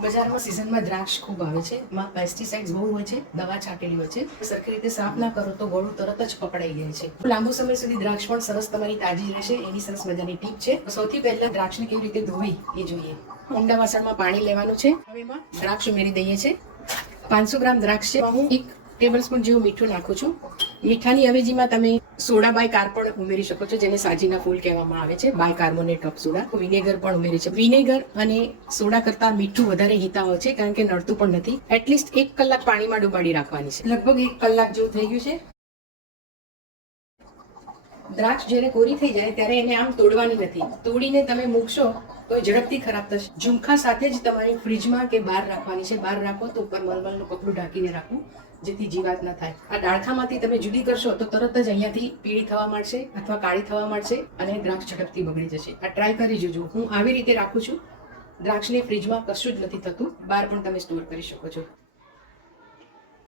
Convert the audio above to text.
બજારમાં સિઝનમાં દ્રાક્ષ ખૂબ આવે છે. એમાં પેસ્ટિસાઇડ્સ બહુ હોય છે, દવા છાંટેલી હોય છે. સરખી રીતે સાફ ના કરો તો ગોળું તરત જ પકડાઈ જાય છે. લાંબો સમય સુધી દ્રાક્ષ પણ સરસ તમારી તાજી રહેશે, એની સરસ મજાની ટીપ છે. સૌથી પહેલા દ્રાક્ષને કેવી રીતે ધોવી એ જોઈએ. ઊંડા વાસણમાં પાણી લેવાનું છે. હવે એમાં દ્રાક્ષ ઉમેરી દઈએ છે. પાંચસો ગ્રામ દ્રાક્ષ છે. હું એક ટેબલ સ્પૂન જેવું મીઠું નાખું છું. મીઠાની અવેજીમાં તમે સોડા બાય કાર પણ ઉમેરી શકો છો, જેને સાજીના ફૂલ કહેવામાં આવે છે. Bicarbonate of soda. વિનેગર પણ ઉમેરી છે. વિનેગર અને સોડા કરતા મીઠું વધારે હિતાવ છે, કારણ કે નડતું પણ નથી. એટલીસ્ટ એક કલાક પાણીમાં ડુબાડી રાખવાની છે. લગભગ એક કલાક જેવું થઈ ગયું છે. દ્રાક્ષ જ્યારે કોરી થઈ જાય ત્યારે એને આમ તોડવાની નથી. તોડીને તમે મૂકશો તો એ ઝડપથી ખરાબ થશે. ઝુમખા સાથે જ તમારી ફ્રીજમાં કે બહાર રાખવાની છે. બહાર રાખો તો ઉપર મલમલનું કપડું ઢાંકીને રાખવું, જેથી જીવાત ન થાય. આ ડાળખામાંથી તમે જુદી કરશો તો તરત જ અહીંયાથી પીળી થવા માંડશે અથવા કાળી થવા માંડશે અને દ્રાક્ષ ઝડપથી બગડી જશે. આ ટ્રાય કરી જોજો. હું આવી રીતે રાખું છું. દ્રાક્ષને ફ્રીજમાં કશું જ નથી થતું. બહાર પણ તમે સ્ટોર કરી શકો છો.